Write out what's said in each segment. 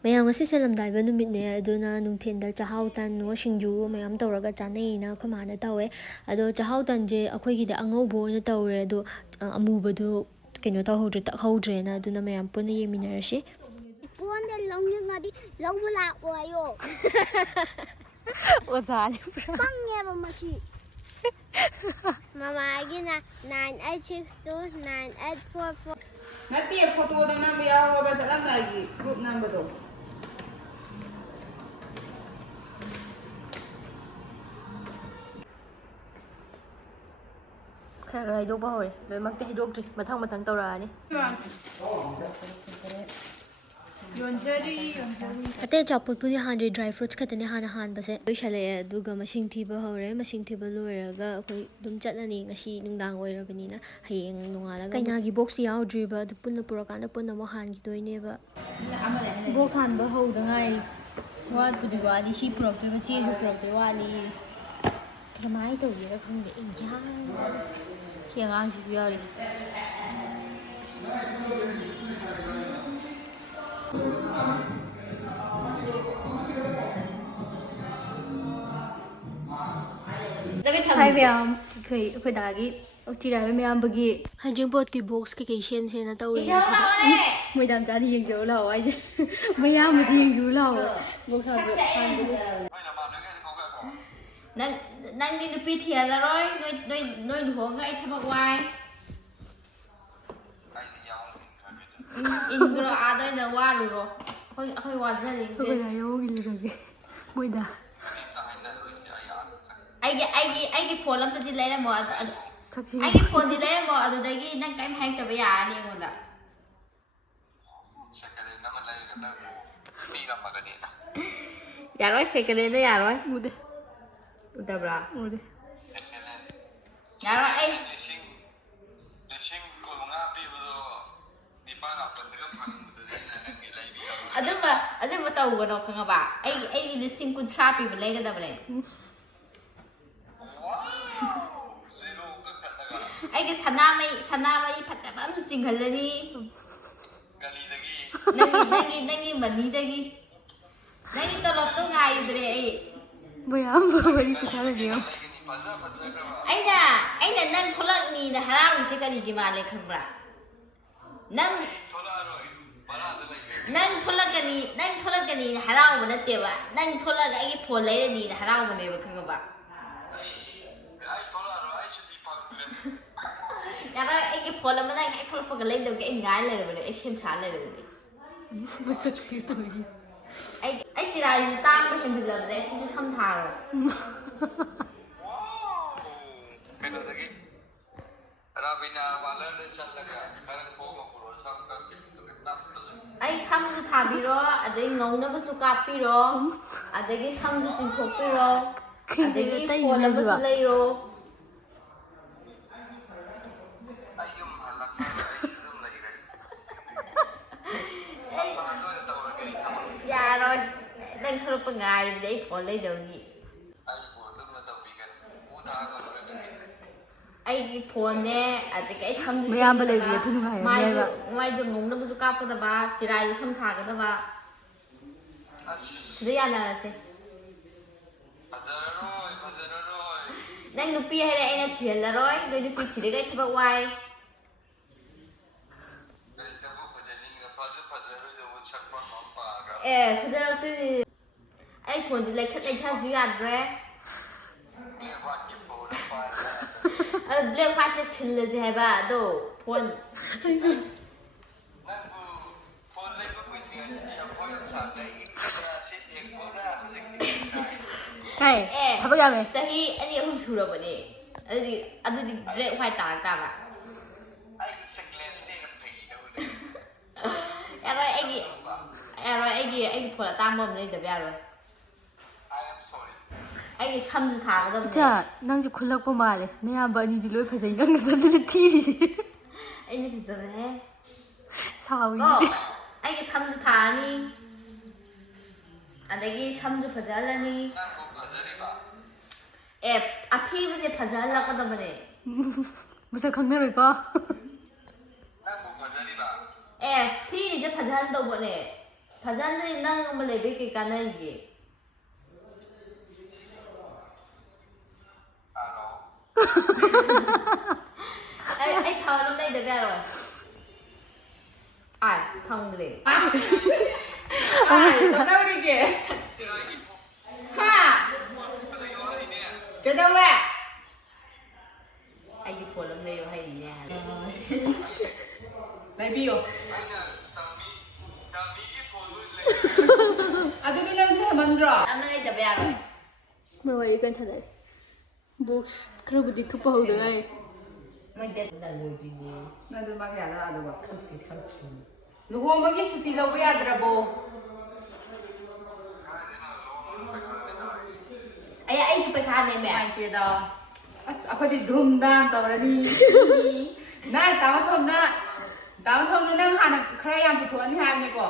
ꯃꯌꯥꯝ ꯉꯁꯤ ꯁꯦꯂꯝꯗꯥꯏꯕ ꯅꯨꯃꯤꯠꯅꯦ ꯑꯗꯨꯅ ꯅꯨꯡꯊꯤꯟꯗ ꯆꯥꯛꯍꯥꯎ ꯇꯟ ꯁꯤꯡꯖꯨ ꯃꯌꯥꯝ ꯇꯧꯔꯒ ꯆꯥꯅꯩꯅ ꯑꯩꯈꯣꯏ ꯃꯥꯅ ꯇꯧꯋꯦ ꯑꯗꯣ ꯆꯥꯛꯍꯥꯎ ꯇꯟꯁꯦ ꯑꯩꯈꯣꯏꯒꯤꯗꯤ ꯑꯉꯧꯕ ꯑꯣꯏꯅ ꯇꯧꯔꯦ ꯑꯗꯣ ꯑꯃꯨꯕꯗꯨ ꯀꯩꯅꯣ ꯇꯧꯍꯧꯗ꯭ꯔꯦ ꯇꯛꯍꯧꯗ꯭ꯔꯦꯅ ꯑꯗꯨꯅ ꯃꯌꯥꯝ ꯄꯨꯟꯅ ꯌꯦꯡꯃꯤꯟꯅꯔꯁꯤ ꯄꯣꯟꯗ ꯂꯧꯅꯤꯡꯉꯗꯤ ꯂꯧꯕ ꯂꯥꯛꯑꯣ ꯍꯥꯏꯌꯣ ꯑꯣꯖꯥꯅꯤ ꯄꯪꯉꯦꯕ ꯃꯁꯤ ꯃꯃꯥꯒꯤꯅ 98629844 ꯅꯠꯇꯦ ꯐꯣꯇꯣꯗ ꯅꯝꯕ ꯌꯥꯎꯍꯧꯕ ꯆꯠꯂꯝꯗꯥꯏꯒꯤ ꯒ꯭ꯔꯨꯞ ꯅꯝꯕꯗꯣ ꯈꯔ ꯈꯔ ꯍꯩꯗꯣꯛꯄ ꯍꯧꯔꯦ ꯂꯣꯏꯅꯃꯛꯇꯤ ꯍꯩꯗꯣꯛꯇ꯭ꯔꯤ ꯃꯊꯪ ꯃꯊꯪ ꯇꯧꯔꯛꯑꯅꯤ ꯑꯇꯩ ꯑꯆꯥꯄꯣꯠꯄꯨꯗꯤ ꯍꯥꯟꯗ꯭ꯔꯤ ꯗ꯭ꯔꯥꯏ ꯐ꯭ꯔꯨꯠꯁ ꯈꯛꯇꯅꯦ ꯍꯥꯟꯅ ꯍꯥꯟꯕꯁꯦ ꯂꯣꯏꯁꯜꯂꯛꯑꯦ ꯑꯗꯨꯒ ꯃꯁꯤꯡ ꯊꯤꯕ ꯍꯧꯔꯦ ꯃꯁꯤꯡ ꯊꯤꯕ ꯂꯣꯏꯔꯒ ꯑꯩꯈꯣꯏ ꯑꯗꯨꯝ ꯆꯠꯂꯅꯤ ꯉꯁꯤ ꯅꯨꯡꯗꯥꯡ ꯑꯣꯏꯔꯕꯅꯤꯅ ꯍꯌꯦꯡ ꯅꯣꯡꯉꯥꯜꯂꯒ ꯀꯩꯅꯥꯒꯤ ꯕꯣꯛꯁꯇꯤ ꯌꯥꯎꯗ꯭ꯔꯤꯕ ꯑꯗꯨ ꯄꯨꯟꯅ ꯄꯨꯔꯛꯀꯥꯟꯗ ꯄꯨꯟꯅ ꯑꯃꯨꯛ ꯍꯥꯟꯈꯤꯗꯣꯏꯅꯦꯕ ꯕꯣꯛꯁ ꯍꯥꯟꯕ ꯍꯧꯗ ꯉꯥꯏꯔꯤ ꯋꯥꯠꯄꯨꯗꯤ ꯋꯥꯠꯂꯤ ꯁꯤ ꯄꯨꯔꯛꯇꯣꯏꯕ ꯆꯦꯁꯨ ꯄꯨꯔꯛꯇꯣꯏ ꯋꯥꯠꯂꯤ ꯀꯃꯥꯏꯅ ꯇꯧꯒꯦꯔꯥ ꯈꯪꯗꯦ ꯁꯤ ꯑꯉꯥꯡꯁꯤꯁꯨ ꯌꯥꯎꯔꯤ ꯍꯥꯏ ꯃꯌꯥꯝ ꯑꯩꯈꯣꯏ ꯗꯥꯒꯤ ꯆꯤꯔꯥꯏꯕ ꯃꯌꯥꯝꯕꯒꯤ ꯍꯩꯖꯤꯡꯄꯣꯠꯀꯤ ꯕꯣꯛꯁ ꯀꯩꯀꯩ ꯁꯦꯝꯁꯦꯅ ꯇꯧꯔꯦ ꯃꯣꯏꯗꯥꯝ ꯆꯥꯗꯤ ꯌꯦꯡꯖꯧ ꯂꯥꯛꯑꯣ ꯍꯥꯏꯁꯦ ꯃꯌꯥꯝꯕꯁꯦ ꯌꯦꯡꯖꯧ ꯂꯥꯛꯑꯣ ꯕꯣꯛꯁ ꯍꯥꯟꯕꯒꯤ ꯅꯪꯗꯤ ꯅꯨꯄꯤ ꯊꯤꯍꯜꯂꯔꯣꯏ ꯅꯣꯏ ꯂꯨꯍꯣꯡꯉꯒ ꯑꯩ ꯊꯕꯛ ꯋꯥꯏ ꯏꯟꯈ꯭ꯔꯣ ꯑꯥꯗ ꯑꯣꯏꯅ ꯋꯥꯔꯨꯔꯣ ꯑꯩꯈꯣꯏ ꯋꯥꯖꯔꯤꯈ꯭ꯔꯦ ꯌꯥꯎ ꯏꯜꯂꯨꯔꯒꯦ ꯃꯣꯏꯗ ꯑꯩꯒꯤ ꯐꯣꯟ ꯑꯝꯇꯗꯤ ꯂꯩꯔꯝꯃꯣ ꯑꯩꯒꯤ ꯐꯣꯟꯗꯤ ꯂꯩꯔꯝꯃꯣ ꯑꯗꯨꯗꯒꯤ ꯅꯪ ꯀꯔꯤꯝ ꯍꯥꯏꯔꯛꯇꯕ ꯌꯥꯔꯅꯤ ꯑꯩꯉꯣꯟꯗ ꯌꯥꯔꯣꯏ ꯁꯦꯀꯦꯟꯍꯦꯟꯗ ꯌꯥꯔꯣꯏ ꯎꯗꯦ ꯎꯗꯕ꯭ꯔꯥ ꯎꯗꯦ ꯌꯥꯔꯣꯏ ꯑꯩ ꯂꯤꯁꯤꯡ 15 ꯄꯤꯕꯗꯣ 9 ꯑꯗꯨꯝꯕ ꯇꯧꯒꯅꯣ ꯈꯪꯉꯕ ꯑꯩꯒꯤ ꯂꯤꯁꯤꯡ 30 ꯄꯤꯕ ꯂꯩꯒꯗꯕꯅꯦ ꯑꯩꯒꯤ ꯁꯅꯥꯃꯍꯤ ꯐꯖꯕ ꯑꯃꯁꯨ ꯆꯤꯡꯍꯜꯂꯅꯤ ꯅꯪꯒꯤ ꯃꯅꯤꯗꯒꯤ ꯅꯪꯒꯤ ꯇꯣꯂꯣꯞꯇꯣ ꯉꯥꯏꯔꯤꯕꯅꯦ ꯑꯩ ꯃꯌꯥꯝ ꯋꯥꯔꯤ ꯄꯩꯁꯥ ꯂꯩꯕꯤꯌꯣ ꯑꯩꯅ ꯅꯪ ꯊꯣꯛꯂꯛꯅꯤꯅ ꯍꯔꯥꯎꯔꯤꯁꯦ ꯀꯔꯤꯒꯤ ꯃꯥꯜꯂꯦ ꯈꯪꯕ꯭ꯔꯥ ꯅꯪ ꯊꯣꯛꯂꯛꯀꯅꯤꯅ ꯍꯔꯥꯎꯕ ꯅꯠꯇꯦꯕ ꯅꯪ ꯊꯣꯛꯂꯛꯑꯒ ꯑꯩꯒꯤ ꯐꯣꯟ ꯂꯩꯔꯅꯤꯅ ꯍꯔꯥꯎꯕꯅꯦꯕ ꯈꯪꯉꯕ ꯌꯥꯔꯣꯏ ꯑꯩꯒꯤ ꯐꯣꯟ ꯑꯃ ꯅꯪ ꯍꯦꯛ ꯊꯣꯛꯂꯛꯄꯒ ꯂꯩꯗꯕꯒꯤ ꯑꯩ ꯉꯥꯏ ꯂꯩꯔꯕꯅꯦ ꯑꯩ ꯁꯦꯝ ꯁꯥ ꯂꯩꯔꯕꯅꯦ ꯑꯩ ꯆꯤꯔꯥꯏꯁꯨ ꯇꯥꯡꯕ ꯍꯦꯟꯖꯤꯜꯂꯕꯅꯦ ꯁꯤꯁꯨ ꯁꯝ ꯊꯥꯔꯣ ꯀꯩꯅꯣꯗꯒꯤ ꯔꯥꯕꯤꯅꯥ ꯄꯥꯔꯂꯔꯗ ꯆꯠꯂꯒ ꯈꯔ ꯈꯣꯡꯉ ꯄꯨꯔꯛꯑꯣ ꯁꯝ ꯀꯛꯄꯤꯗꯨꯒ ꯑꯩ ꯁꯝꯁꯨ ꯊꯥꯕꯤꯔꯣ ꯑꯗꯩ ꯉꯧꯅꯕꯁꯨ ꯀꯥꯞꯄꯤꯔꯣ ꯑꯗꯒꯤ ꯁꯝꯁꯨ ꯆꯤꯡꯊꯣꯛꯄꯤꯔꯣ ꯑꯗꯒꯤ ꯐꯣꯟ ꯑꯃꯁꯨ ꯂꯩꯔꯣ ꯑꯩ ꯌꯨꯝ ꯍꯜꯂꯛꯈ꯭ꯔꯒ ꯑꯩꯁꯨ ꯑꯗꯨꯝ ꯂꯩꯔꯒꯦ ꯌꯥꯔꯣꯏ ꯅꯪ ꯊꯣꯛꯂꯛꯄ ꯉꯥꯏꯔꯤꯕꯅꯦ ꯑꯩ ꯐꯣꯟ ꯂꯩꯗꯧꯅꯤ ꯑꯩꯒꯤ ꯐꯣꯟꯅꯦ ꯑꯗꯒꯤ ꯑꯩ ꯁꯝꯁꯨ ꯃꯥꯏꯁꯨ ꯉꯧꯅꯕꯁꯨ ꯀꯥꯞꯀꯗꯕ ꯆꯤꯔꯥꯏꯁꯨ ꯁꯝ ꯊꯥꯒꯗꯕ ꯁꯤꯗ ꯌꯥꯅꯔꯁꯦ ꯅꯪ ꯅꯨꯄꯤ ꯍꯥꯏꯔꯦ ꯑꯩꯅ ꯊꯤꯍꯜꯂꯔꯣꯏ ꯅꯣꯏ ꯅꯨꯄꯤ ꯊꯤꯔꯒ ꯑꯩ ꯊꯕꯛ ꯋꯥꯏ ꯐꯖꯔꯛꯇꯣꯏꯅꯤ ꯑꯩ ꯐꯣꯟꯁꯦ ꯂꯩꯊꯁꯨ ꯌꯥꯗ꯭ꯔꯦ ꯕ꯭ꯂꯦꯛ ꯍ꯭ꯋꯥꯏꯠꯁꯦ ꯁꯤꯜꯂꯁꯦ ꯍꯥꯏꯕ ꯑꯗꯣ ꯐꯣꯟ ꯊꯕꯛ ꯌꯥꯝꯃꯦ ꯆꯍꯤ 2-3 ꯁꯨꯔꯕꯅꯦ ꯑꯗꯨꯗꯤ ꯕ꯭ꯂꯦꯛ ꯍ꯭ꯋꯥꯏꯠ ꯇꯥꯔꯛ ꯇꯥꯕ ꯌꯥꯔꯣꯏ ꯑꯩꯒꯤ ꯐꯣꯟ ꯑꯇꯥꯡꯕ ꯑꯃ ꯂꯩꯗꯕ ꯌꯥꯔꯣꯏ ꯑꯩꯒꯤ ꯁꯝꯁꯨ ꯊꯥꯒꯗꯕꯅꯦ ꯏꯆꯥ ꯅꯪꯁꯦ ꯈꯨꯜꯂꯛꯄ ꯃꯥꯜꯂꯦ ꯅꯌꯥꯝꯕ ꯑꯅꯤꯗꯤ ꯂꯣꯏ ꯐꯖꯩ ꯅꯪ ꯅꯊꯟꯇꯅꯦ ꯊꯤꯔꯤꯁꯦ ꯑꯩꯅ ꯐꯖꯕꯅꯦ ꯁꯥꯎꯏꯗꯨꯗꯤ ꯑꯩꯒꯤ ꯁꯝꯁꯨ ꯊꯥꯔꯅꯤ ꯑꯗꯒꯤ ꯁꯝꯁꯨ ꯐꯖꯍꯜꯂꯅꯤ ꯑꯊꯤꯕꯁꯦ ꯐꯖꯍꯜꯂꯛꯀꯗꯕꯅꯦ ꯃꯁꯛ ꯈꯪꯅꯔꯣꯏꯀꯣ ꯊꯤꯔꯤꯁꯦ ꯐꯖꯍꯟꯗꯧꯕꯅꯦ ꯐꯖꯅꯗꯤ ꯅꯪ ꯑꯃ ꯂꯩꯕꯩ ꯀꯩ ꯀꯥꯟꯅꯔꯤꯒꯦ ꯑꯩ ꯊꯥꯎ ꯑꯗꯨꯝ ꯂꯩꯗꯕ ꯌꯥꯔꯣꯏ ꯊꯝꯈ꯭ꯔꯦ ꯀꯩꯗꯧꯔꯤꯒꯦ ꯍꯥ ꯀꯩꯗꯧꯋꯦ ꯑꯩꯗꯤ ꯐꯣꯟ ꯑꯃ ꯂꯩꯌꯣ ꯍꯥꯏꯔꯤꯅꯦ ꯂꯩꯕꯤꯌꯣ ꯑꯗꯨꯗꯤ ꯅꯪꯁꯨ ꯍꯦꯃꯟꯗ꯭ꯔꯣ ꯑꯃ ꯂꯩꯗꯕ ꯌꯥꯔꯣꯏ ꯃꯣꯏ ꯋꯥꯔꯤ ꯀꯟ ꯁꯥꯟꯅꯩ ꯕꯣꯛꯁ ꯈꯔꯕꯨꯗꯤ ꯊꯨꯞꯄ ꯍꯧꯗ ꯉꯥꯏꯔꯤ ꯃꯣꯏ ꯗꯦꯠꯅ ꯂꯣꯏꯗꯣꯏꯅꯦ ꯅꯪ ꯑꯗꯨ ꯃꯥ ꯀꯌꯥꯗ ꯑꯗꯨꯒ ꯈꯪꯗꯦ ꯂꯨꯍꯣꯡꯕꯒꯤ ꯁꯨꯇꯤ ꯂꯧꯕ ꯌꯥꯗ꯭ꯔꯕꯣ ꯑꯩꯁꯨ ꯄꯩꯈꯥꯅꯦꯃꯦ ꯅꯨꯡꯉꯥꯏꯇꯦꯗ ꯑꯁ ꯑꯩꯈꯣꯏꯗꯤ ꯙꯨꯝꯗꯥꯝ ꯇꯧꯔꯅꯤ ꯅꯪ ꯇꯥꯃꯊꯣꯝꯅ ꯅꯪ ꯍꯥꯟꯅ ꯈꯔ ꯌꯥꯝ ꯄꯨꯊꯣꯛꯑꯅꯤ ꯍꯥꯏꯕꯅꯤꯀꯣ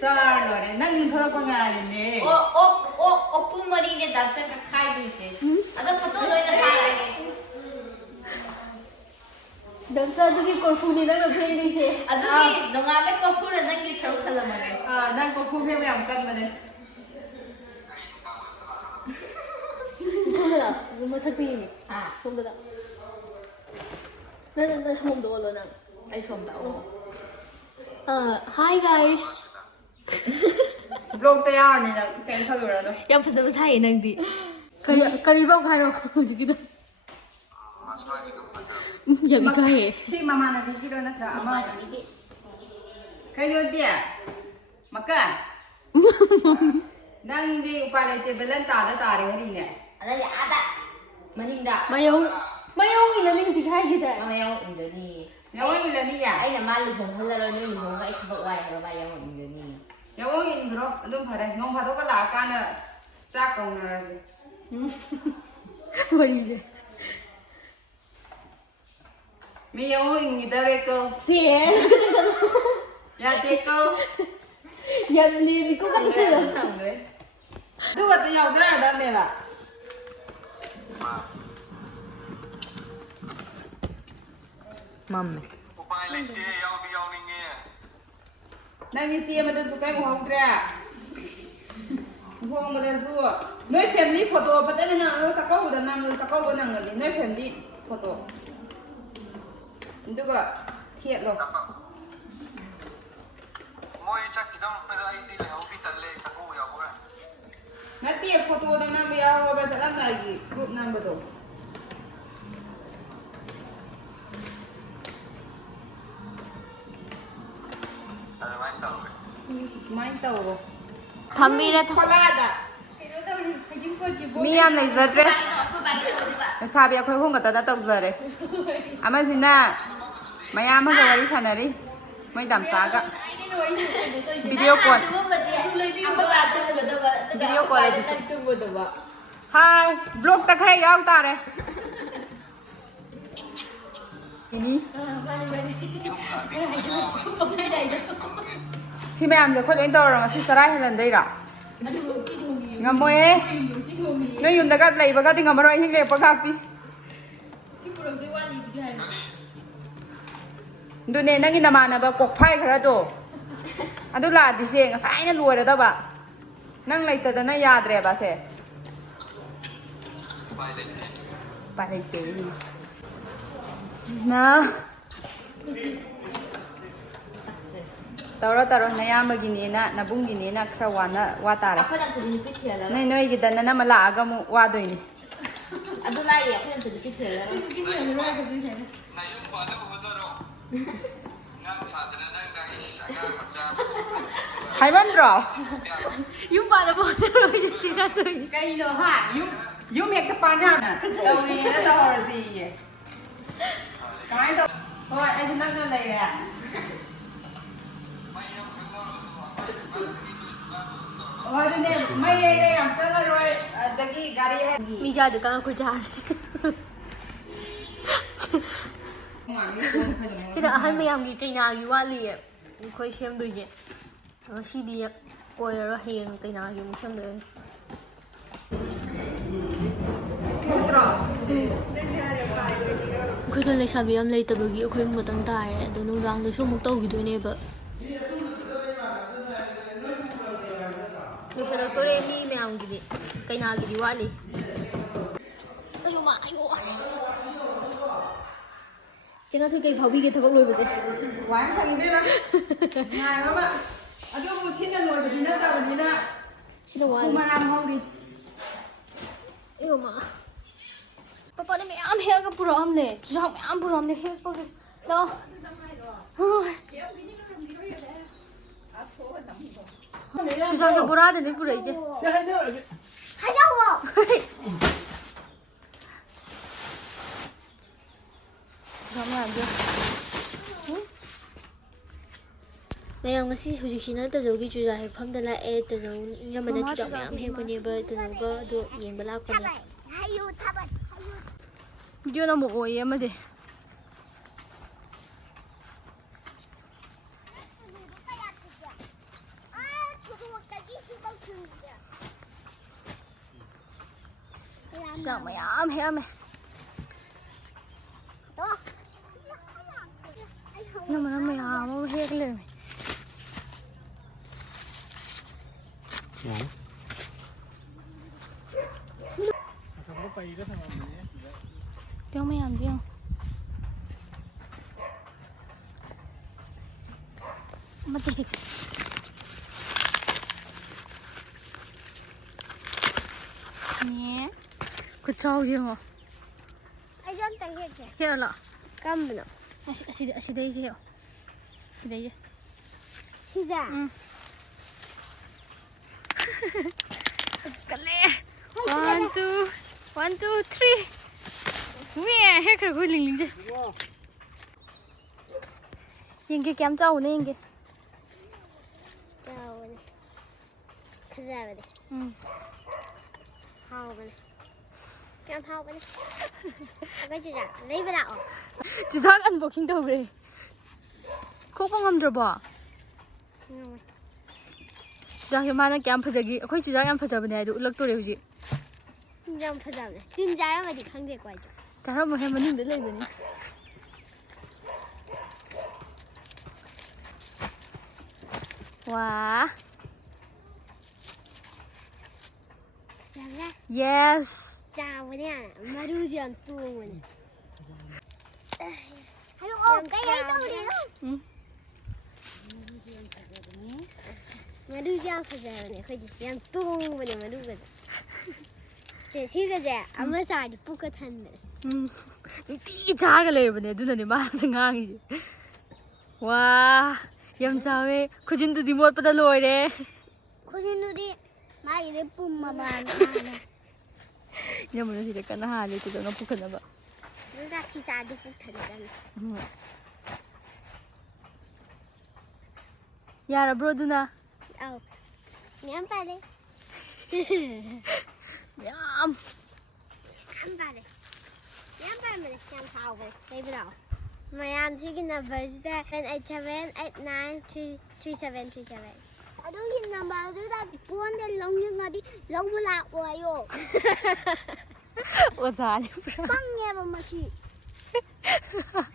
ꯆꯥꯔ ꯂꯣꯏꯔꯦ ꯅꯪ ꯊꯣꯛꯂꯛꯄ ꯉꯥꯏꯔꯤꯅꯦ ꯑꯣ ꯄꯨꯡ 4ꯅꯦ ꯗꯥꯛꯆꯟꯒ ꯈꯥꯏꯗꯣꯏꯁꯦ ꯑꯗꯣ ꯐꯣꯇꯣ ꯂꯣꯏꯅ ꯊꯥꯔꯛꯑꯒꯦ ꯗꯝꯆꯥ ꯑꯗꯨꯒꯤ ꯀꯣꯔꯐꯨꯅꯤ ꯅꯪꯅ ꯐꯦꯡꯗꯣꯏꯁꯦ ꯑꯗꯨꯒꯤ ꯅꯣꯡꯉꯥꯟꯕꯩ ꯀꯣꯔꯐꯨꯅ ꯅꯪꯒꯤ ꯁꯔꯨꯛ ꯊꯜꯂꯝꯃꯒꯦ ꯅꯪ ꯀꯣꯔꯐꯨ ꯐꯦꯡꯕ ꯌꯥꯝ ꯀꯟꯕꯅꯦ ꯁꯣꯝꯗ ꯃꯁꯛꯇ ꯌꯦꯡꯉꯦ ꯁꯣꯝꯗ ꯅꯪ ꯁꯣꯝꯗ ꯑꯣꯜꯂꯣ ꯅꯪ ꯑꯩ ꯁꯣꯝꯗ ꯍꯥꯏ ꯒꯥꯏꯁ ꯕ꯭ꯂꯣꯛꯇ ꯌꯥꯎꯔꯅꯤ ꯅꯪ ꯀꯩꯝ ꯈꯜꯂꯨꯔꯅꯨ ꯌꯥꯝ ꯐꯖꯕ ꯁꯥꯏꯌꯦ ꯅꯪꯗꯤ ꯀꯔꯤꯕ ꯍꯥꯏꯔꯣ ꯍꯧꯖꯤꯛꯀꯤꯗꯣ ꯌꯥꯝ ꯏꯀꯥꯏꯌꯦ ꯁꯤ ꯃꯃꯥꯟꯅꯕꯤꯒꯤꯔꯣ ꯅꯠꯇ꯭ꯔꯥ ꯑꯃ ꯀꯩꯅꯣꯗꯤ ꯃꯀꯟ ꯅꯪꯗꯤ ꯎꯄꯥꯏ ꯂꯩꯇꯦ ꯕꯦꯂꯟꯇꯥꯗ ꯇꯥꯔꯦ ꯍꯥꯏꯔꯤꯅꯦ ꯑꯗꯩꯗꯤ ꯑꯥꯗ ꯃꯅꯤꯡꯗ ꯃꯌꯥꯎ ꯏꯜꯂꯅꯤ ꯍꯧꯖꯤꯛ ꯍꯥꯏꯈꯤꯗꯦ ꯃꯌꯥꯎ ꯏꯜꯂꯅꯤ ꯌꯥꯋꯣꯡ ꯏꯜꯂꯅꯤꯌꯦ ꯑꯩꯅ ꯃꯥ ꯂꯨꯍꯣꯡꯍꯜꯂꯔꯣꯏ ꯅꯣꯏ ꯂꯨꯍꯣꯡꯒ ꯑꯩ ꯊꯕꯛ ꯋꯥꯏ ꯍꯥꯏꯕ ꯃꯥ ꯌꯥꯎ ꯏꯜꯂꯅꯤ ꯌꯥꯋꯣꯡ ꯏꯟꯈ꯭ꯔꯣ ꯑꯗꯨꯝ ꯐꯔꯦ ꯅꯣꯡ ꯐꯥꯗꯣꯛꯀ ꯂꯥꯛꯑꯀꯥꯟꯗ ꯆꯥꯛ ꯀꯧꯅꯔꯁꯦ ꯋꯥꯔꯤꯁꯦ ꯃꯤ ꯌꯥꯋꯣꯡ ꯏꯟꯈꯤꯗꯧꯔꯦꯀꯣ ꯌꯥꯗꯦꯀꯣ ꯌꯥꯝ ꯂꯦꯝꯃꯤꯀꯣ ꯀꯟꯁꯤꯜꯂꯣ ꯑꯗꯨꯒꯗ ꯌꯥꯎꯖꯔꯗꯕꯅꯦꯕ ꯃꯝꯃꯦ ꯎꯄꯥꯏ ꯂꯩꯇꯦ ꯌꯥꯎꯗꯤ ꯌꯥꯎꯅꯤꯡꯉꯦ ꯅꯪꯒꯤ ꯆꯦ ꯑꯃꯗꯁꯨ ꯀꯩꯝ ꯎꯍꯧꯗ꯭ꯔꯦ ꯂꯨꯍꯣꯡꯕꯗꯁꯨ ꯅꯣꯏ ꯐꯦꯃꯤꯂꯤ ꯐꯣꯇꯣ ꯐꯖꯅ ꯅꯝꯃꯒ ꯆꯥꯛꯀꯧꯕꯗ ꯅꯝꯕꯗ ꯆꯥꯛꯀꯧꯕ ꯅꯪꯒꯅꯤ ꯅꯣꯏ ꯐꯦꯃꯤꯂꯤ ꯐꯣꯇꯣ ꯑꯗꯨꯒ ꯊꯦꯠꯂꯣ ꯃꯣꯏ ꯆꯠꯈꯤꯗꯧꯕꯗ ꯑꯩꯗꯤ ꯂꯩꯍꯧꯕꯤ ꯇꯜꯂꯦ ꯆꯥꯛꯀꯧꯕ ꯌꯥꯎꯕꯒ ꯅꯠꯇꯦ ꯐꯣꯇꯣꯗ ꯅꯝꯕ ꯌꯥꯎꯍꯧꯕ ꯆꯠꯂꯝꯗꯥꯏꯒꯤ ꯒ꯭ꯔꯨꯞ ꯅꯝꯕꯗꯣ ꯑꯗꯨꯃꯥꯏꯅ ꯇꯧꯋꯦ ꯑꯗꯨꯃꯥꯏꯅ ꯇꯧꯔꯣ ꯊꯝꯕꯤꯔꯦ ꯐꯣꯂꯥꯗ ꯃꯤ ꯌꯥꯝ ꯂꯩꯖꯗ꯭ꯔꯦ ꯂꯩꯁꯥꯕꯤ ꯑꯩꯈꯣꯏ ꯑꯍꯨꯝ ꯈꯛꯇꯗ ꯇꯧꯖꯔꯦ ꯑꯃꯁꯤꯅ ꯃꯌꯥꯝ ꯑꯃꯒ ꯋꯥꯔꯤ ꯁꯥꯟꯅꯔꯤ ꯃꯣꯏ ꯗꯥꯝꯆꯥꯒ ꯚꯤꯗꯤꯑꯣ ꯀꯣꯜ ꯍꯥꯏ ꯕ꯭ꯂꯣꯛꯇ ꯈꯔ ꯌꯥꯎ ꯇꯥꯔꯦ ꯁꯤ ꯃꯌꯥꯝꯁꯦ ꯑꯩꯈꯣꯏ ꯂꯣꯏ ꯇꯧꯔꯣ ꯉꯁꯤ ꯆꯔꯥ ꯍꯦꯜꯍꯟꯗꯣꯏꯔꯣ ꯉꯝꯃꯣꯏꯍꯦ ꯅꯣꯏ ꯌꯨꯝꯗꯒ ꯂꯩꯕꯒꯗꯤ ꯉꯝꯃꯔꯣꯏ ꯑꯍꯤꯡ ꯂꯦꯛꯄ ꯈꯥꯛꯇꯤ ꯑꯗꯨꯅꯦ ꯅꯪꯒꯤ ꯅꯃꯥꯟꯅꯕ ꯀꯣꯛꯐꯥꯏ ꯈꯔꯗꯣ ꯑꯗꯨ ꯂꯥꯛꯑꯗꯤꯁꯦ ꯉꯁꯥꯏꯅ ꯂꯣꯏꯔꯗꯕ ꯅꯪ ꯂꯩꯇꯗꯅ ꯌꯥꯗ꯭ꯔꯦꯕ ꯁꯦ ꯎꯄꯥꯏ ꯂꯩꯇꯦ ꯎꯄꯥꯏ ꯂꯩꯇꯦ ꯁꯤꯁꯤꯅ ꯇꯧꯔꯣ ꯅꯌꯥꯝꯕꯒꯤꯅꯦꯅ ꯅꯕꯨꯡꯒꯤꯅꯦꯅ ꯈꯔ ꯋꯥ ꯇꯥꯔꯦ ꯅꯣꯏꯒꯤꯗ ꯅꯅꯝꯃ ꯂꯥꯛꯑꯒ ꯑꯃꯨꯛ ꯋꯥꯗꯣꯏꯅꯤ ꯑꯗꯨ ꯂꯥꯛꯑꯦ ꯑꯩꯈꯣꯏ ꯑꯝꯇ ꯅꯨꯄꯤ ꯊꯤꯍꯜꯂꯔꯣꯏ ꯅꯌꯨꯝ ꯄꯥꯟꯅꯕ ꯍꯣꯠꯅꯔꯣ ꯅꯪ ꯁꯥꯗꯅ ꯅꯪꯅ ꯑꯉꯥꯡ ꯃꯆꯥ ꯍꯥꯏꯃꯟꯗ꯭ꯔꯣ ꯌꯨꯝ ꯄꯥꯟꯅꯕ ꯍꯣꯠꯅꯔꯣꯏ ꯀꯩꯅꯣ ꯍꯥ ꯌꯨꯝ ꯍꯦꯛꯇ ꯄꯥꯟꯅ ꯇꯧꯔꯤꯅ ꯇꯧꯍꯧꯔꯁꯤ ꯀꯃꯥꯏꯅ ꯇꯧ ꯍꯣꯏ ꯑꯩꯁꯨ ꯅꯛꯅ ꯂꯩꯔꯦ ꯍꯣꯏ ꯑꯗꯨꯅꯦ ꯃꯩ ꯌꯩꯔꯦ ꯌꯥꯝ ꯆꯠꯂꯔꯣꯏ ꯑꯗꯒꯤ ꯒꯥꯔꯤ ꯃꯤꯖꯥꯗꯨ ꯀꯥꯡ ꯑꯩꯈꯣꯏ ꯆꯥꯔꯦ ꯁꯤꯗ ꯑꯍꯜ ꯃꯌꯥꯝꯒꯤ ꯀꯩꯅꯥꯒꯤ ꯋꯥꯠꯂꯤꯌꯦ ꯑꯩꯈꯣꯏ ꯁꯦꯝꯗꯣꯏꯁꯦ ꯉꯁꯤꯗꯤ ꯑꯣꯏꯔꯔꯣꯏ ꯍꯌꯦꯡ ꯀꯩꯅꯥꯒꯤ ꯑꯃꯨꯛ ꯁꯦꯝꯗꯣꯏꯅꯤ ꯊꯣꯛꯇ꯭ꯔꯣ ꯑꯩꯈꯣꯏꯗꯣ ꯂꯩꯁꯥꯕꯤ ꯌꯥꯝ ꯂꯩꯇꯕꯒꯤ ꯑꯩꯈꯣꯏ ꯈꯛꯇꯪ ꯇꯥꯔꯦ ꯑꯗꯣ ꯅꯨꯡꯗꯥꯡꯗꯁꯨ ꯑꯃꯨꯛ ꯇꯧꯈꯤꯗꯣꯏꯅꯦꯕ ꯂꯣꯏꯁꯤꯜꯂꯛꯇꯣꯔꯦ ꯃꯤ ꯃꯌꯥꯝꯒꯤꯗꯤ ꯀꯩꯅꯥꯒꯤꯗꯤ ꯋꯥꯠꯂꯤ ꯑꯌꯣ ꯃꯥ ꯑꯌꯣ ꯑꯁ ꯆꯦꯅꯊꯣꯏ ꯀꯩ ꯐꯥꯎꯕꯤꯒꯦ ꯊꯕꯛ ꯂꯣꯏꯕꯁꯦ ꯋꯥꯏ ꯁꯪꯏꯕꯦꯝꯃ ꯉꯥꯏꯕ ꯑꯗꯨꯕꯨ ꯁꯤꯅ ꯂꯣꯏꯕꯗꯤ ꯅꯠꯇꯕꯅꯤꯅ ꯁꯤꯅ ꯎ ꯋꯥꯠꯂꯤ ꯃꯔꯥꯡ ꯍꯧꯔꯤ ꯑꯌꯣ ꯃꯥ ꯄꯄꯥꯗ ꯃꯌꯥꯝ ꯍꯦꯛꯑꯒ ꯄꯨꯔꯛꯑꯝꯅꯦ ꯆꯨꯖꯥꯛ ꯃꯌꯥꯝ ꯄꯨꯔꯛꯑꯝꯅꯦ ꯍꯦꯛꯄꯒꯤ ꯂꯥꯛꯑꯣ ꯆꯨꯖꯥꯛꯁꯦ ꯕꯣꯔꯥꯗꯅꯤ ꯄꯨꯔꯛꯏꯁꯦ 하자고. ꯃꯌꯥꯝ ꯉꯁꯤ ꯍꯧꯖꯤꯛꯁꯤꯅ ꯇꯥꯖꯧꯒꯤ ꯆꯨꯖꯥꯛ ꯍꯦꯛꯐꯝꯗ ꯂꯥꯛꯑꯦ ꯇꯥꯖꯧ ꯏꯅꯝꯃꯅ ꯆꯨꯖꯥꯛ ꯃꯌꯥꯝ ꯍꯦꯛꯄꯅꯦꯕ ꯇꯥꯖꯧꯒ ꯑꯗꯣ ꯌꯦꯡꯕ ꯂꯥꯛꯄꯅꯦ 하유 타발. 하유. ꯚꯤꯗꯤꯑꯣ ꯅꯝꯕ ꯑꯣꯏꯌꯦ ꯑꯃꯁꯦ 아, 저도 먹다기 희망 줍니다. ꯆꯨꯖꯥꯛ ꯃꯌꯥꯝ ꯍꯦꯛꯑꯝꯃꯦ ꯏꯅꯝꯃꯅ ꯃꯌꯥꯝ ꯑꯃ ꯍꯦꯛ ꯂꯩꯔꯝꯃꯦ ꯌꯦꯡꯉꯣ ꯃꯌꯥꯝꯗꯣ ꯌꯦꯡꯉꯣ ꯑꯃꯠꯇ ꯍꯦꯛꯁꯦ ꯅꯦ ꯈꯨꯠꯆꯥꯎꯁꯦ ꯌꯦꯡꯉꯣ ꯑꯩꯁꯨ ꯑꯝꯇꯪ ꯍꯦꯛꯀꯦ. ꯍꯦꯛꯑꯣ ꯂꯥꯛꯑꯣ ꯀꯔꯝꯕꯅꯣ? ꯑꯁꯤꯗꯩꯁꯦ ꯍꯦꯛꯑꯣ ꯁꯤꯗꯩꯁꯦ 시작. ꯀꯜꯂꯦ 1 2 3 ꯋꯦ ꯍꯦꯛꯈ꯭ꯔꯦ ꯑꯩꯈꯣꯏ ꯂꯤꯡꯂꯤꯡꯁꯦ ꯌꯦꯡꯒꯦ ꯀꯌꯥꯝ ꯆꯥꯎꯕꯅ ꯌꯦꯡꯒꯦ 나오네. 그자버네. 하오버네. 좀 하오버네. 아까 주자. 레이브라오. ꯆꯨꯖꯥꯛ ꯑꯟꯕꯣꯛꯁꯤꯡ ꯇꯧꯈ꯭ꯔꯦ ꯈꯣꯛꯄ ꯉꯝꯗ꯭ꯔꯕꯣ ꯆꯨꯖꯥꯛꯁꯦ ꯃꯥꯅ ꯀꯌꯥꯝ ꯐꯖꯒꯤ ꯑꯩꯈꯣꯏ ꯆꯨꯖꯥꯛ ꯌꯥꯝ ꯐꯖꯕꯅꯦ ꯍꯥꯏꯗꯣ ꯎꯠꯂꯛꯇꯣꯔꯦ ꯍꯧꯖꯤꯛ 좀 부자네. 딘자라마디 강대 과죠. ꯆꯥꯔꯝꯃꯣꯏꯍꯦ ꯃꯅꯨꯡꯗ ꯂꯩꯕꯅꯤ 와 그자가 예스 짜오냐. 마루지안 뚜오네. 아유, 까야 있어버려. 응 마루지안 그자네. 거기 양 뚜오네 마루거든. 제 시가제 아무 살이 뿌듯한데. ꯅꯨꯡꯇꯤꯒꯤ ꯆꯥꯔꯒ ꯂꯩꯔꯕꯅꯦ ꯑꯗꯨꯅꯅꯦ ꯃꯥꯅ ꯉꯥꯡꯉꯤꯁꯦ 와 ꯌꯥꯝ ꯆꯥꯎꯋꯦ ꯈꯨꯖꯤꯟꯗꯨꯗꯤ ꯃꯣꯠꯄꯗ ꯂꯣꯏꯔꯦ 고진우리 마이를 뿜마만 하네. 이러면 이제 까나 하네 또 너무 부끄나 봐 누가 시사도 뿌듯하잖아. 야라 브로드나 아우. 미안 빨리. 얌 한 발에. 미안 빨리 그냥 다 오고. 레이브라오. 마얌 지금 넘버스 다 78989933737. 아동이 넘버스다 부원들 롱령아디 롱블라 와요. 오다니 브라 빵에 뭐지?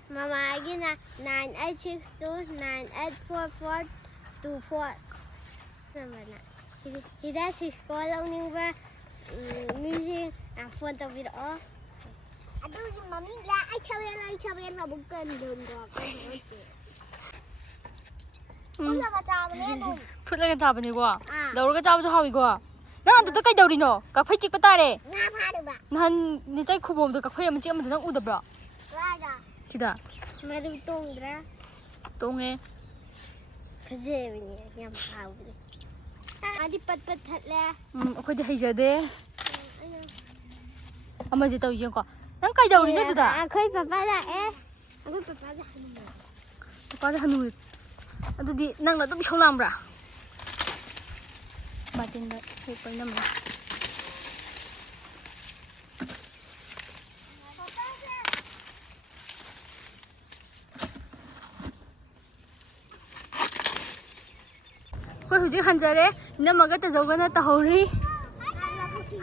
마마 아기나 9862984424. 넘버나. 이다 시스코 롱령바 뮤직 폰 떠비러. 아동이 맘이라 아이차벨라 못 가는 거. 올라가 잡네 너. 풋라가 잡으니고 너르가 잡아서 하위고 ꯅꯪ ꯑꯗꯨꯗ ꯀꯩꯗꯧꯔꯤꯅꯣ ꯀꯛꯐꯩ ꯆꯤꯛꯄ ꯇꯥꯔꯦ 나 바르바. ꯅꯍꯥꯟ ꯅꯤꯆꯩ ꯈꯨꯕꯣꯝꯗ ꯀꯛꯐꯩ ꯑꯃ ꯆꯤꯛꯑꯝꯕꯗꯣ ꯅꯪ ꯎꯗꯕ꯭ꯔꯣ 와라. ꯁꯤꯗ 마루 똥들아. ꯇꯣꯡꯉꯦ 그제분이 그냥 바보네. 어디 뻣뻣할래? ꯑꯩꯈꯣꯏꯗꯤ ꯍꯩꯖꯗꯦ ꯑꯃꯁꯦ ꯇꯧꯏꯁꯦꯀꯣ ꯅꯪ ꯀꯩꯗꯧꯔꯤꯅꯣ ꯑꯗꯨꯗ 거의 빠빠다 에. 거의 빠빠다 하는 거야. ꯄꯄꯥꯗ ꯍꯅꯨꯔꯦ ꯑꯗꯨꯗꯤ ꯅꯪꯅ ꯑꯗꯨꯝ ꯏꯁꯧ ꯂꯥꯡꯕ꯭ꯔꯥ ꯕꯥꯇꯤꯟꯗ ꯍꯦꯛꯄ ꯏꯅꯝꯃ ꯑꯩꯈꯣꯏ ꯍꯧꯖꯤꯛ ꯍꯟꯖꯔꯦ ꯏꯅꯝꯃꯒ ꯇꯥꯖꯧꯒꯅ ꯇꯧꯍꯧꯔꯤ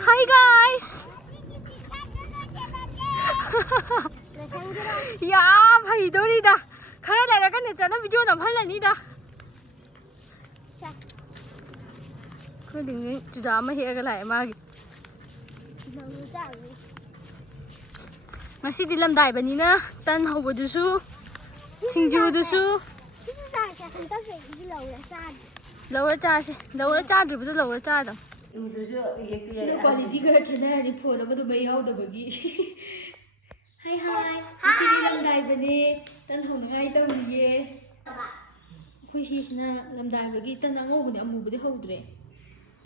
Hi guys ꯌꯥꯝ ꯍꯩꯗꯣꯔꯤꯗ ꯈꯔ ꯂꯩꯔꯒ ꯅꯦꯆꯔꯅ ꯚꯤꯗꯤꯑꯣ ꯅꯝꯍꯜꯂꯅꯤꯗ ꯑꯩꯈꯣꯏꯗꯤ ꯆꯨꯖꯥꯛ ꯑꯃ ꯍꯦꯛꯑꯒ ꯂꯥꯛꯑꯦ ꯃꯥꯒꯤ ꯉꯁꯤꯗꯤ ꯂꯝꯗꯥꯏꯕꯅꯤꯅ ꯇꯟ ꯍꯧꯕꯗꯨꯁꯨ ꯁꯤꯡꯖꯨꯗꯨꯁꯨ ꯂꯧꯔ ꯆꯥꯁꯦ ꯂꯧꯔ ꯆꯥꯗ꯭ꯔꯤꯕꯗꯨ ꯂꯧꯔ ꯆꯥꯗꯝ ꯁꯤꯅ ꯀ꯭ꯋꯥꯂꯤꯇꯤ ꯈꯔ ꯈꯦꯠꯅꯔꯅꯤ ꯐꯣꯟ ꯑꯃꯗꯨ ꯃꯩ ꯌꯥꯎꯗꯕꯒꯤ ꯍꯥꯏ ꯉꯁꯤꯗꯤ ꯂꯝꯗꯥꯏꯕꯅꯦ ꯇꯟ ꯍꯧꯅꯤꯡꯉꯥꯏ ꯇꯧꯔꯤꯌꯦ ꯑꯩꯈꯣই ꯁꯤꯁꯤꯅ ꯂꯝꯗꯥꯏꯕꯒꯤ ꯇꯟ ꯑꯉꯧꯕꯅꯦ ꯑꯃꯨꯕꯗꯤ ꯍꯧꯗ꯭ꯔꯦ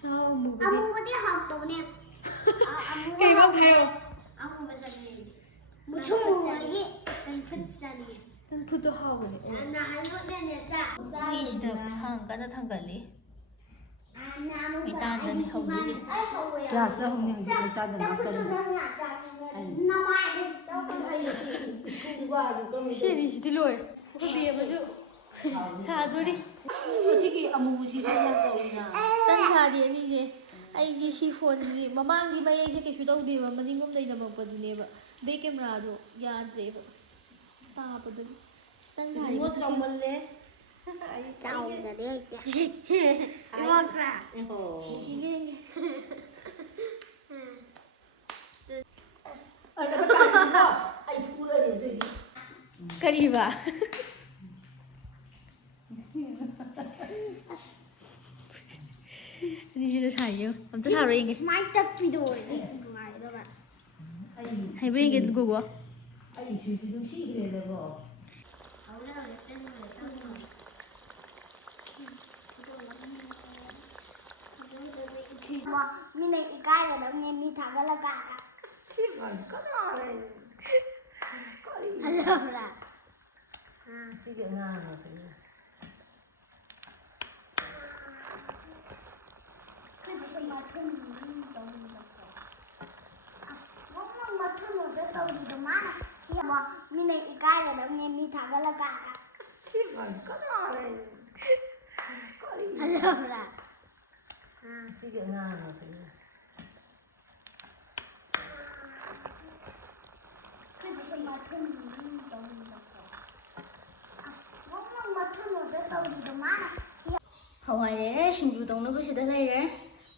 ꯆꯥꯎ ꯑꯃꯨꯕꯗꯤ ꯍꯥꯎꯇꯕꯅꯦ ꯀꯩ ꯍꯥꯎ ꯍꯥꯏꯔꯣ ꯑꯃꯨꯕ ꯆꯥꯅꯤꯡꯉꯦ ꯃꯨꯊꯨꯝꯒꯤ ꯇꯟꯐꯨꯠ ꯆꯥꯅꯤꯡꯉꯦ ꯇꯟꯐꯨꯠꯇꯣ ꯍꯥꯎꯕꯅꯦ ꯅꯍꯥꯟꯃꯨꯛꯅꯦ ꯃꯩꯁꯤꯗ ꯈꯥꯡ ꯀꯟꯅ ꯊꯥꯡꯒꯠꯂꯤ ꯃꯩꯇꯥꯟꯗꯅꯤ ꯍꯧꯗꯣꯏꯁꯦ ꯀ꯭ꯂꯥꯁꯇ ꯍꯧꯅꯤ ꯍꯧꯖꯤꯛ ꯃꯩꯇꯥꯟꯗ ꯉꯥꯛꯇꯅꯤ ꯁꯤꯔꯤꯁꯤꯗꯤ ꯂꯣꯏꯔꯦ ꯑꯩꯈꯣꯏ ꯕꯦꯝꯃꯁꯨ ꯁꯥꯗꯣꯔꯤ ꯁꯤꯒꯤ ꯑꯃꯨꯕꯁꯤꯁꯨ ꯌꯥꯝ ꯇꯧꯏꯅ ꯇꯟ ꯁꯥꯔꯤ ꯑꯅꯤꯁꯦ ꯑꯩꯒꯤ ꯁꯤ ꯐꯣꯟꯁꯤ ꯃꯃꯥꯡꯒꯤ ꯃꯌꯦꯛꯁꯦ ꯀꯩꯁꯨ ꯇꯧꯗꯦꯕ ꯃꯅꯤꯡꯂꯣꯝ ꯂꯩꯅꯃꯛꯄꯗꯨꯅꯦꯕ ꯕꯦꯛ ꯀꯦꯃꯦꯔꯥꯗꯣ ꯌꯥꯗ꯭ꯔꯦꯕ ꯇꯥꯕꯗꯗꯤ ꯇꯟ ꯁꯥꯔꯤ ꯆꯥꯎꯃꯜꯂꯦ ꯆꯥꯎꯗꯗꯤ ꯍꯩꯇꯦ ꯏꯃꯣꯛꯁꯥ ꯑꯩ ꯐꯨꯔꯗꯤ ꯑꯗꯨꯏꯗꯤ ꯀꯔꯤꯕ ꯑꯅꯤꯁꯤꯗ ꯁꯥꯏꯌꯣ ꯑꯝꯇ ꯁꯥꯔꯣ ꯌꯦꯡꯒꯦ ꯁꯨꯃꯥꯏꯅ ꯇꯞꯄꯤꯗꯣ ꯑꯣꯏꯔꯗꯤ ꯅꯨꯡꯉꯥꯏꯒꯗꯕ ꯍꯩꯕ꯭ꯔꯥ ꯌꯦꯡꯒꯦ ꯒꯣꯒꯣ ꯑꯩ ꯁꯨꯏꯁꯤ ꯑꯗꯨꯝ ꯁꯤꯈ꯭ꯔꯦꯗꯀꯣ ꯃꯤꯅ ꯏꯀꯥꯏꯒꯗꯕꯅꯦ ꯃꯤ ꯊꯥꯒꯠꯂꯀꯥꯟꯗ ꯐꯖꯕ꯭ꯔꯥ ꯁꯤꯒꯤ ꯑꯉꯥꯡꯁꯤꯡ ꯃꯤꯅ ꯏꯀꯥꯏꯒꯗꯕꯅꯦ ꯃꯤ ꯊꯥꯒꯠꯂꯀꯥꯟꯗ ꯐꯖꯕ꯭ꯔꯥ ꯁꯤꯒꯤ ꯑꯉꯥꯡꯁꯤꯡ ꯍꯋꯥꯏꯔꯦ ꯁꯤꯡꯖꯨ ꯇꯧꯅꯕ ꯁꯤꯗ ꯂꯩꯔꯦ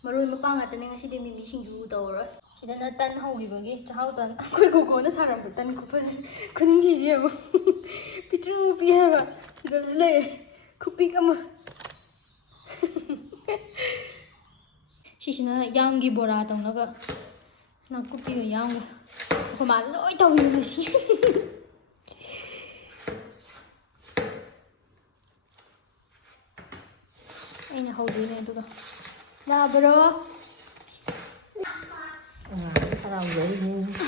ꯃꯔꯣꯏ ꯃꯄꯥꯡ ꯉꯥꯛꯇꯅꯦ ꯉꯁꯤꯗꯤ ꯃꯤꯃꯤ ꯁꯤꯡꯖꯨ ꯇꯧꯔꯔꯣꯏ ꯁꯤꯗꯅ ꯇꯟ ꯍꯧꯈꯤꯕꯒꯤ ꯆꯥꯛꯍꯥꯎ ꯇꯟ ꯑꯩꯈꯣꯏ ꯒꯣꯒꯣꯅ ꯁꯥꯔꯝꯕ ꯇꯟ ꯈꯨꯅꯨꯡꯁꯤꯁꯦ ꯌꯦꯡꯉꯣ ꯄꯤꯇ꯭ꯔꯨ ꯄꯤ ꯍꯥꯏꯕ ꯁꯤꯗꯁꯨ ꯂꯩꯔꯦ ꯈꯨꯄꯤꯛ ꯑꯃ ꯁꯤꯁꯤꯅ ꯌꯥꯝꯒꯤ ꯕꯣꯔꯥ ꯇꯧꯅꯕ ꯅꯥꯀꯨꯞꯄꯤꯒ ꯌꯥꯝꯒ ꯑꯩꯈꯣꯏ ꯃꯥꯅ ꯂꯣꯏ ꯇꯧꯋꯤꯅꯦ ꯁꯤ ꯑꯩꯅ ꯍꯧꯗꯣꯏꯅꯦ ꯑꯗꯨꯒ ꯌꯥꯕ꯭ꯔꯣ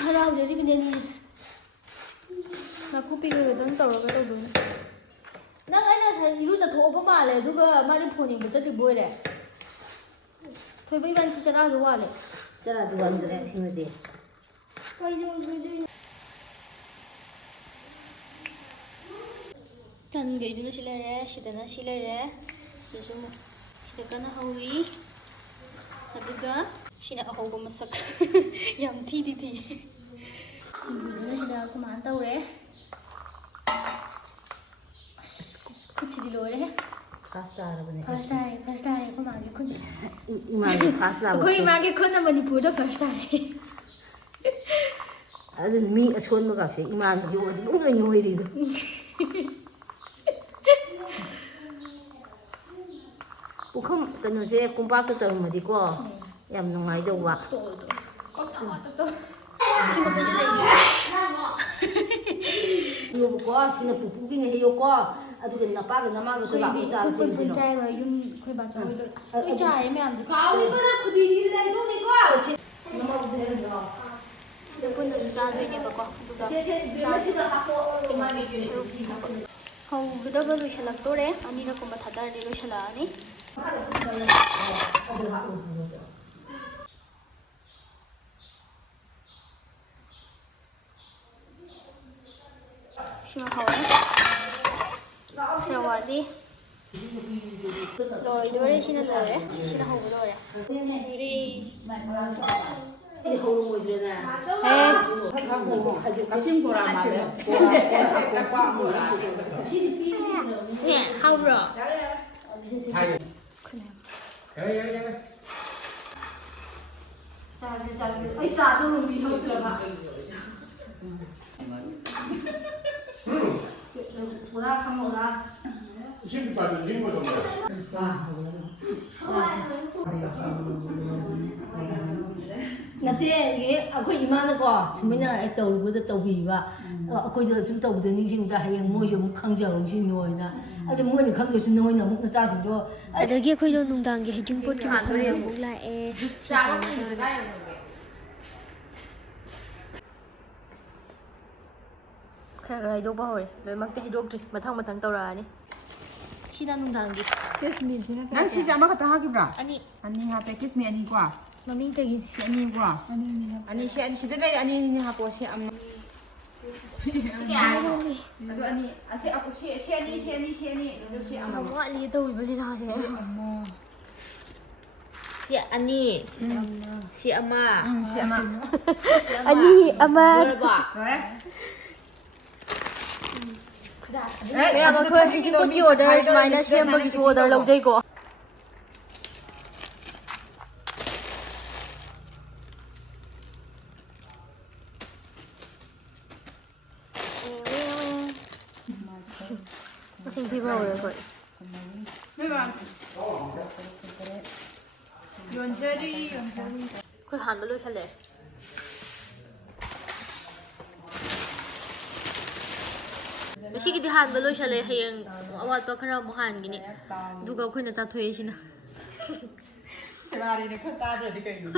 ꯍꯔꯥꯎꯖꯔꯤꯕꯅꯦ ꯅꯥꯀꯨꯞꯄꯤꯒ ꯈꯛꯇꯪ ꯇꯧꯔꯒ ꯇꯧꯗꯣꯏꯅꯦ ꯅꯪ ꯑꯩꯅ ꯉꯁꯥꯏ ꯏꯔꯨꯖꯊꯣꯛꯑꯕ ꯃꯥꯜꯂꯦ ꯑꯗꯨꯒ ꯃꯥꯗꯤ ꯐꯣꯟ ꯌꯦꯡꯕ ꯆꯠꯂꯤꯕ ꯑꯣꯏꯔꯦ ꯊꯣꯏꯕ ꯏꯕꯥꯅꯤ ꯆꯔꯥꯁꯨ ꯋꯥꯠꯂꯦ ꯆꯔꯥꯗꯤ ꯋꯥꯟꯗ꯭ꯔꯦ ꯁꯤꯃꯗꯤ ꯇꯟꯈꯩꯗꯨꯅ ꯁꯤ ꯂꯩꯔꯦ ꯁꯤꯗꯅ ꯁꯤ ꯂꯩꯔꯦ ꯁꯤꯗꯁꯨ ꯑꯃꯨꯛ ꯁꯤꯗ ꯀꯟꯅ ꯍꯧꯔꯤ ꯑꯗꯨꯒ ꯁꯤꯅ ꯑꯍꯧꯕ ꯃꯁꯛ ꯌꯥꯝ ꯊꯤꯗꯤ ꯊꯤ ꯁꯤꯡꯖꯨꯗꯨꯅ ꯁꯤꯗ ꯀꯃꯥꯏꯅ ꯇꯧꯔꯦ ꯈꯨꯠꯁꯤꯗꯤ ꯂꯣꯏꯔꯦꯍꯦ ꯐꯥꯁ ꯇꯥꯔꯕꯅꯦ ꯐꯥꯔꯁ ꯇꯥꯔꯦ ꯑꯩꯈꯣꯏ ꯃꯥꯒꯤ ꯈꯨꯠ ꯏꯃꯥꯒꯤ ꯐꯥꯁ ꯇꯥꯕ ꯑꯩꯈꯣꯏ ꯏꯃꯥꯒꯤ ꯈꯨꯠꯅ ꯃꯅꯤꯄꯨꯔꯗ ꯐꯥꯔꯁ ꯇꯥꯔꯦ ꯑꯗꯨꯅ ꯃꯤ ꯑꯁꯣꯟꯕꯒꯥꯛꯁꯦ ꯏꯃꯥꯅ ꯌꯣꯛꯑꯗꯤ ꯄꯨꯡꯅꯣꯏ ꯅꯣꯏꯔꯤꯗꯣ ꯄꯨꯈꯝ ꯀꯩꯅꯣꯁꯦ ꯀꯣꯝꯄꯥꯛꯇ ꯇꯧꯔꯝꯃꯗꯤꯀꯣ ꯌꯥꯝ ꯅꯨꯡꯉꯥꯏꯗꯧꯕ ꯍꯩꯌꯣꯕꯀꯣ ꯁꯤꯅ ꯄꯨꯄꯨꯒꯤꯅꯦ ꯍꯩꯌꯣꯀꯣ ꯑꯗꯨꯒ ꯅꯄꯥꯒ ꯅꯃꯥꯒꯁꯨ ꯂꯥꯛꯑꯣ ꯆꯥꯔꯁꯦ ꯄꯨꯟ ꯆꯥꯏꯕ ꯌꯨꯝ ꯑꯩꯈꯣꯏ ꯕꯥꯆꯧ ꯍꯣꯏ ꯂꯣꯏ ꯑꯁ ꯂꯣꯏ ꯆꯥꯏꯌꯦ ꯃꯌꯥꯝꯗꯤ ꯀꯥꯎꯅꯤꯀꯣ ꯅꯪ ꯈꯨꯗꯤꯒꯤ ꯂꯩꯗꯧꯅꯤꯀꯣ ꯅꯃꯥꯒꯁꯨ ꯂꯩꯔꯝꯗ꯭ꯔꯣ ꯁꯤꯗ ꯄꯨꯟꯅꯁꯨ ꯆꯥꯗꯣꯏꯅꯦꯕꯀꯣ ꯑꯗꯨꯒ ꯏꯃꯥꯒꯤꯁꯨ ꯁꯔꯨꯛ ꯍꯧꯒꯗꯕ ꯂꯣꯏꯁꯤꯜꯂꯛꯇꯣꯔꯦ ꯑꯅꯤꯔꯛꯀꯨꯝꯕ ꯊꯥꯗꯔꯗꯤ ꯂꯣꯏꯁꯤꯜꯂꯛꯑꯅꯤ ꯁꯤꯃ ꯍꯧꯔꯦ ꯈꯔ ꯋꯥꯠꯂꯤ ꯂꯣꯏꯗꯣꯔꯦ ꯁꯤꯅ ꯂꯣꯏꯔꯦ ꯁꯤꯅ ꯍꯧꯕ ꯂꯣꯏꯔꯦ ꯀꯛꯆꯤꯡ ꯕꯣꯔꯥ ꯃꯥꯜꯂꯦ ꯅꯦ ꯍꯥꯎꯕ꯭ꯔꯣ ꯑꯩ ꯆꯥꯗꯣ ꯂꯣꯡꯕꯤ ꯊꯣꯛꯇ꯭ꯔꯕ ꯄꯨꯔꯥ ꯈꯪꯍꯧꯔꯥ 이십 발도 링거 좀 ꯅꯠꯇꯦ ꯑꯩꯈꯣꯏ ꯏꯃꯥꯅꯀꯣ ꯁꯨꯃꯥꯏꯅ ꯑꯩ ꯇꯧꯔꯨꯕꯗ ꯇꯧꯕꯤꯕ ꯑꯩꯈꯣꯏꯗ ꯁꯨꯝ ꯇꯧꯕꯗ ꯅꯤꯡꯁꯤꯡꯕꯗ ꯍꯌꯦꯡ ꯃꯣꯏꯁꯨ ꯑꯃꯨꯛ ꯈꯪꯖꯍꯧꯁꯤꯅꯣꯅ ꯑꯗꯨ ꯃꯣꯏꯅ ꯈꯪꯗ꯭ꯔꯁꯨ ꯅꯣꯏꯅ ꯑꯃꯨꯛ ꯅꯆꯥꯁꯤꯡꯗꯣ ꯑꯗꯒꯤ ꯑꯩꯈꯣꯏꯗꯣ ꯅꯨꯡꯗꯥꯡꯒꯤ ꯍꯩꯖꯤꯡꯄꯣꯠꯀꯤ ꯃꯐꯝꯗ ꯑꯃꯨꯛ ꯂꯥꯛꯑꯦ ꯈꯔ ꯈꯔ ꯍꯩꯗꯣꯛꯄ ꯍꯧꯔꯦ ꯂꯣꯏꯅꯃꯛꯇꯤ ꯍꯩꯗꯣꯛꯇ꯭ꯔꯤ ꯃꯊꯪ ꯃꯊꯪ ꯇꯧꯔꯛꯑꯅꯤ ꯁꯤꯅ ꯅꯨꯡꯗꯥꯡꯒꯤ ꯅꯪ ꯁꯤꯁꯦ ꯑꯃꯈꯛꯇ ꯍꯥꯞꯈꯤꯕ꯭ꯔꯥ ꯑꯅꯤ ꯑꯅꯤ ꯍꯥꯞꯄꯦ ꯀꯤꯁꯃꯤ ꯑꯅꯤ ꯀꯣ ꯃꯃꯤꯡꯇꯒꯤ ꯁꯤ ꯑꯅꯤꯀꯣ ꯑꯅꯤ ꯁꯤ ꯑꯅꯤ ꯁꯤꯗ ꯂꯩꯔꯦ ꯑꯅꯤ ꯍꯥꯞꯄꯣ ꯁꯤ ꯑꯃ ꯑꯗꯨ ꯑꯅꯤ ꯑꯁꯤ ꯑꯅꯤ ꯑꯗꯨ ꯁꯤ ꯑꯃ ꯋꯥꯠꯂꯤ ꯇꯧꯔꯤꯕ ꯂꯤꯂꯥꯁꯦ ꯁꯤ ꯑꯅꯤ ꯁꯤ ꯑꯃ ꯁꯤ ꯑꯃ ꯑꯅꯤ ꯑꯃ ꯂꯣꯏꯔꯦ ꯃꯌꯥꯝ ꯑꯩꯈꯣꯏ ꯍꯩꯖꯤꯡꯄꯣꯠꯀꯤ ꯑꯣꯔꯗꯔ ꯁꯨꯃꯥꯏꯅ ꯁꯦꯝꯕꯒꯤꯁꯨ ꯑꯣꯔꯗꯔ ꯂꯧꯖꯩꯀꯣ ꯃꯁꯤꯡ ꯊꯤꯕ ꯍꯧꯔꯦ ꯑꯩꯈꯣꯏ ꯌꯣꯟꯖꯔꯤ ꯑꯩꯈꯣꯏ ꯍꯥꯟꯕ ꯂꯣꯏꯁꯜꯂꯛꯑꯦ ꯉꯁꯤꯒꯤꯗꯤ ꯍꯥꯟꯕ ꯂꯣꯏꯁꯜꯂꯦ ꯍꯌꯦꯡ ꯑꯋꯥꯠꯄ ꯈꯔ ꯑꯃꯨꯛ ꯍꯥꯟꯈꯤꯅꯤ ꯑꯗꯨꯒ ꯑꯩꯈꯣꯏꯅ ꯆꯥꯊꯣꯛꯑꯦ ꯁꯤꯅ ꯁꯦꯕꯥꯔꯤꯅ ꯈꯔ ꯆꯥꯗ꯭ꯔꯗꯤ ꯀꯩꯅꯣ